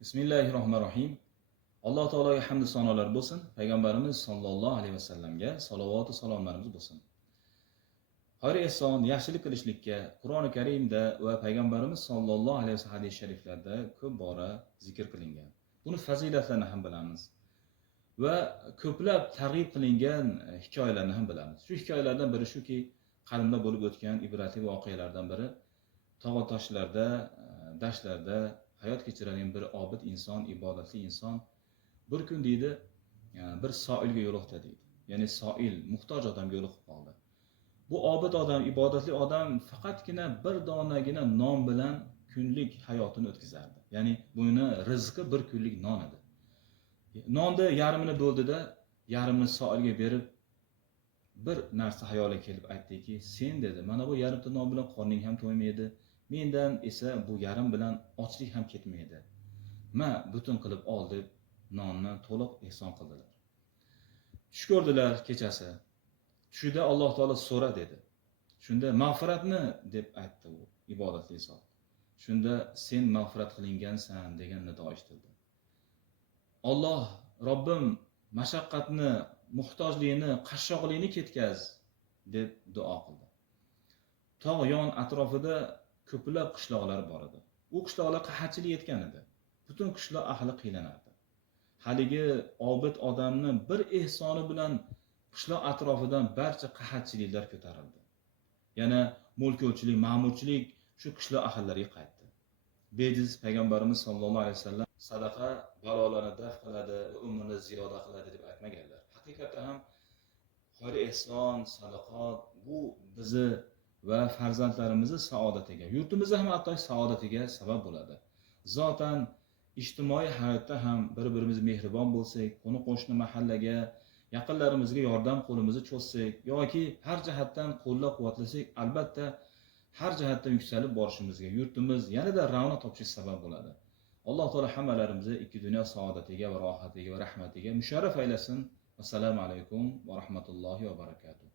Bismillahirrohmanirrohim. Alloh taologa hamd sanolar bo'lsin. Payg'ambarimiz sollallohu alayhi vasallamga salovat va salomlarimiz bo'lsin. Xayr ehson, yaxshilik qilishlikka Qur'oni Karimda va payg'ambarimiz sollallohu alayhi vasallam hadis shariflarda ko'p bora zikr qilingan. Buni fazilatlarini ham bilamiz va ko'plab targ'ib qilingan hikoyalarni ham bilamiz. Shu hikoyalardan biri shuki, qadimda bo'lib o'tgan ibratli voqealardan biri tog' toshlarda, dashtlarda hayot kechiradigan bir obid inson, ibodatli inson bir kun deydi, bir soilga yo'liqdi deydi. Ya'ni soil, muhtoj odamga yo'liqib qoldi. Bu obid odam, ibodatli odam faqatgina bir donagina non bilan kunlik hayotini o'tkazardi. Ya'ni buni rizqi bir kunlik non edi. Nonni yarmini bo'ldida, yarmini soilga berib bir narsa xayoliga kelib aytdiki, sen dedi, mana bu yarimta non bilan qorning ham to'ymaydi. Mendan esa bu yarim bilan ochlik ham ketmaydi. Ma butun qilib ol deb nonni to'liq ehson qildilar. Tush ko'rdilar kechasi. Tushida Alloh taolo so'ra dedi. Shunda mag'firatni deb aytdi u ibodatli zot. Shunda sen mag'firat qilingansan degan nido eshitildi. Alloh, Robbim mashaqqatni, muhtojlikni, qashshoqlikni ketkaz deb duo qildi. Tog' yon atrofida ko'plab qishloqlar bor edi. U qishloqlar qahatchilik etgan edi. Butun qishloq ahli qiynaladi. Haligi obid odamni bir ehsoni bilan qishloq atrofidan barcha qahatchiliklar ko'tarildi. Yana mulkchilik, ma'murchilik shu qishloq ahllariga qaytdi. Bejiz payg'ambarimiz sollallohu alayhi vasallam sadaqa balolarni daf qiladi, umrni ziyoda qiladi deb aytmaganlar. Haqiqatan ham xayr ehson, sadaqat bu bizni va farzandlarimizni saodatiga, yurtimizni ham hatto saodatiga sabab bo'ladi. Zotan ijtimoiy hayotda ham bir-birimiz mehribon bo'lsak, qo'ni-qo'shni mahallaga, yaqinlarimizga yordam qo'limizni cho'zsak yoki har jihatdan qo'llab-quvvatlasak, albatta har jihatdan yuksalib borishimizga, yurtimiz yanada ravnaq topishiga sabab bo'ladi. Alloh taolo hammalarimizni ikki dunyo saodatiga va rohatiga va rahmatiga musharraf aylasin. Assalomu alaykum va rahmatullohi va barakatuh.